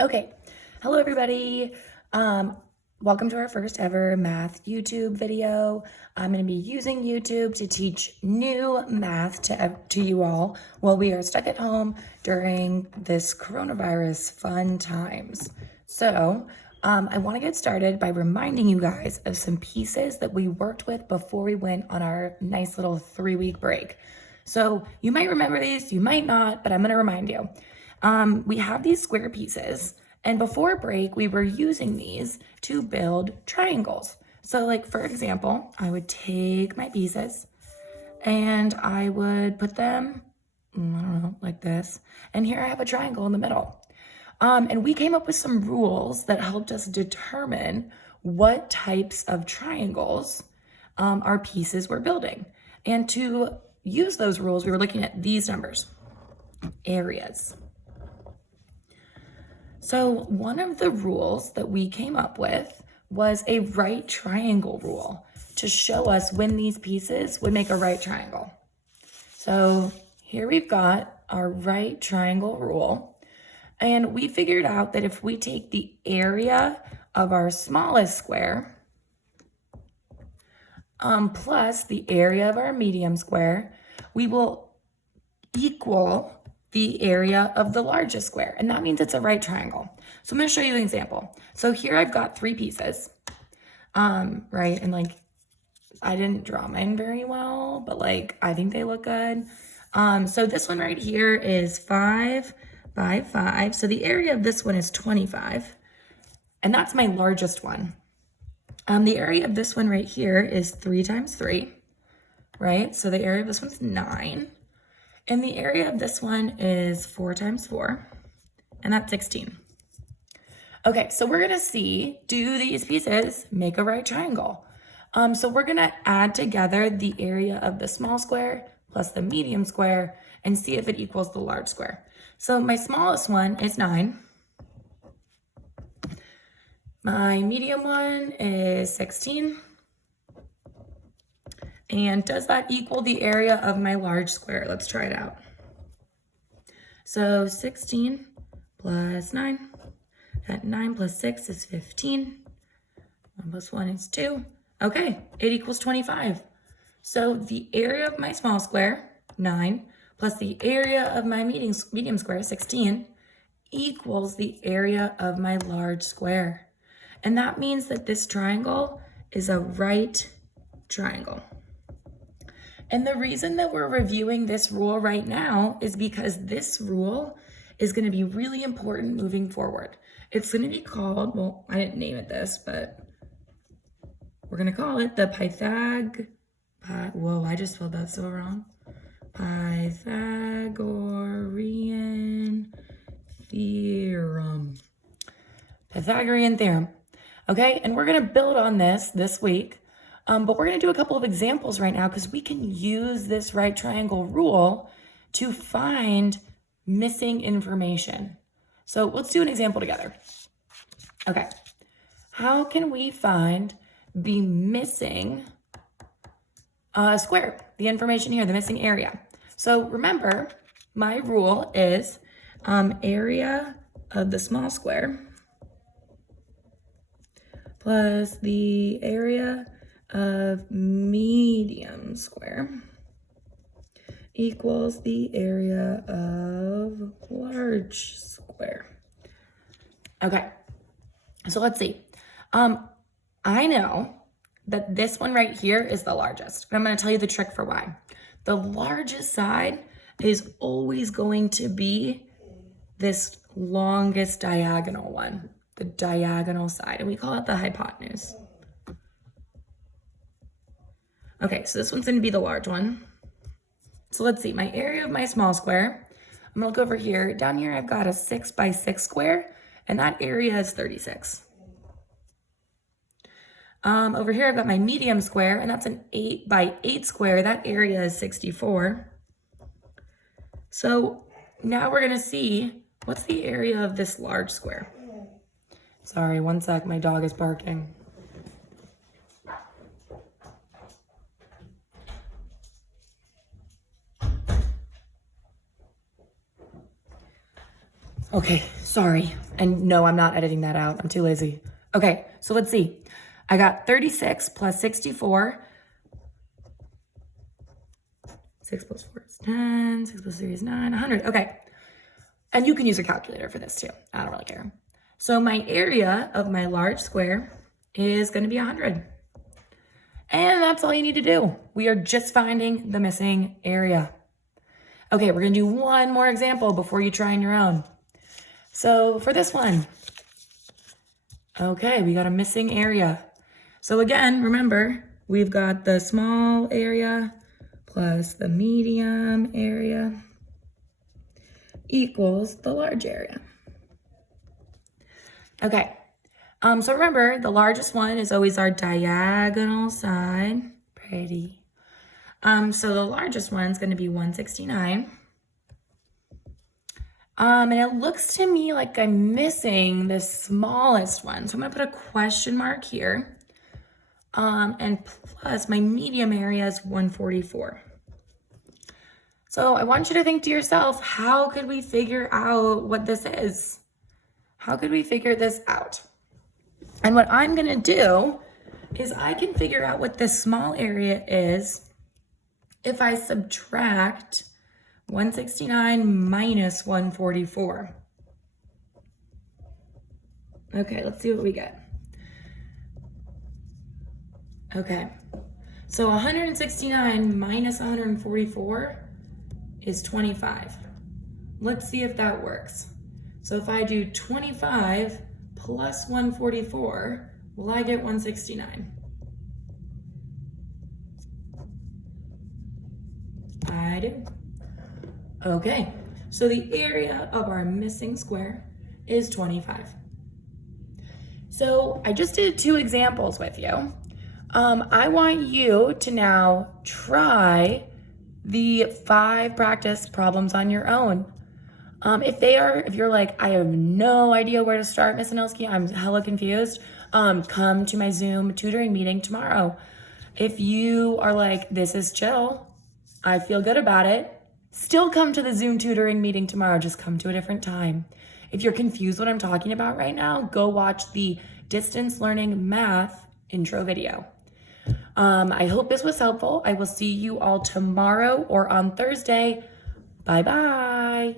Okay, hello everybody. Welcome to our first ever math YouTube video. I'm going to be using YouTube to teach new math to you all while we are stuck at home during this coronavirus fun times. So I want to get started by reminding you guys of some pieces that we worked with before we went on our nice little 3-week break. So you might remember these, you might not, but I'm going to remind you. We have these square pieces, and before break, we were using these to build triangles. So like, for example, I would take my pieces and I would put them, I don't know, like this. And here I have a triangle in the middle. And we came up with some rules that helped us determine what types of triangles our pieces were building. And to use those rules, we were looking at these numbers, areas. So one of the rules that we came up with was a right triangle rule to show us when these pieces would make a right triangle. So here we've got our right triangle rule, and we figured out that if we take the area of our smallest square plus the area of our medium square, we will equal the area of the largest square, and that means it's a right triangle. So I'm going to show you an example. So here I've got 3 pieces, right? And like, I didn't draw mine very well, but like, I think they look good. So this one right here is 5 by 5. So the area of this one is 25, and that's my largest one. The area of this one right here is 3 times 3, right? So the area of this one's 9. And the area of this one is 4 times 4, and that's 16. Okay, so we're gonna see, do these pieces make a right triangle? So we're gonna add together the area of the small square plus the medium square and see if it equals the large square. So my smallest one is 9. My medium one is 16. And does that equal the area of my large square? Let's try it out. So 16 plus 9, that 9 plus 6 is 15. 1 plus 1 is 2. Okay, it equals 25. So the area of my small square, 9, plus the area of my medium square, 16, equals the area of my large square. And that means that this triangle is a right triangle. And the reason that we're reviewing this rule right now is because this rule is going to be really important moving forward. It's going to be called, well, I didn't name it this, but we're going to call it the whoa, I just spelled that so wrong. Pythagorean Theorem. Pythagorean Theorem. Okay, and we're going to build on this week. But we're going to do a couple of examples right now because we can use this right triangle rule to find missing information. So let's do an example together. Okay, how can we find the missing square, the information here, the missing area? So remember, my rule is area of the small square plus the area of medium square equals the area of large square. Okay, so let's see. I know that this one right here is the largest, but I'm going to tell you the trick for why. The largest side is always going to be this longest diagonal one, the diagonal side, and we call it the hypotenuse. Okay, so this one's going to be the large one. So let's see, my area of my small square, I'm going to look over here. Down here, I've got a 6 by 6 square, and that area is 36. Over here, I've got my medium square, and that's an 8 by 8 square. That area is 64. So now we're going to see, what's the area of this large square? Sorry, one sec, my dog is barking. Okay, sorry. And no, I'm not editing that out. I'm too lazy. Okay, so let's see. I got 36 plus 64. 6 plus 4 is 10. 6 plus 3 is 9. 100. Okay. And you can use a calculator for this too. I don't really care. So my area of my large square is going to be 100. And that's all you need to do. We are just finding the missing area. Okay, we're going to do one more example before you try on your own. So for this one, okay, we got a missing area. So again, remember, we've got the small area plus the medium area equals the large area. Okay, so remember, the largest one is always our diagonal side. Pretty. So the largest one is going to be 169. And it looks to me like I'm missing the smallest one. So I'm going to put a question mark here. And plus my medium area is 144. So I want you to think to yourself, how could we figure out what this is? How could we figure this out? And what I'm going to do is I can figure out what this small area is if I subtract 169 minus 144. Okay, let's see what we get. Okay, so 169 minus 144 is 25. Let's see if that works. So if I do 25 plus 144, will I get 169? I do. Okay, so the area of our missing square is 25. So I just did 2 examples with you. I want you to now try the 5 practice problems on your own. If you're like, I have no idea where to start, Miss Anelski, I'm hella confused, come to my Zoom tutoring meeting tomorrow. If you are like, this is chill, I feel good about it, still come to the Zoom tutoring meeting tomorrow, just come to a different time. If you're confused what I'm talking about right now, go watch the distance learning math intro video. I hope this was helpful. I will see you all tomorrow or on Thursday. Bye-bye.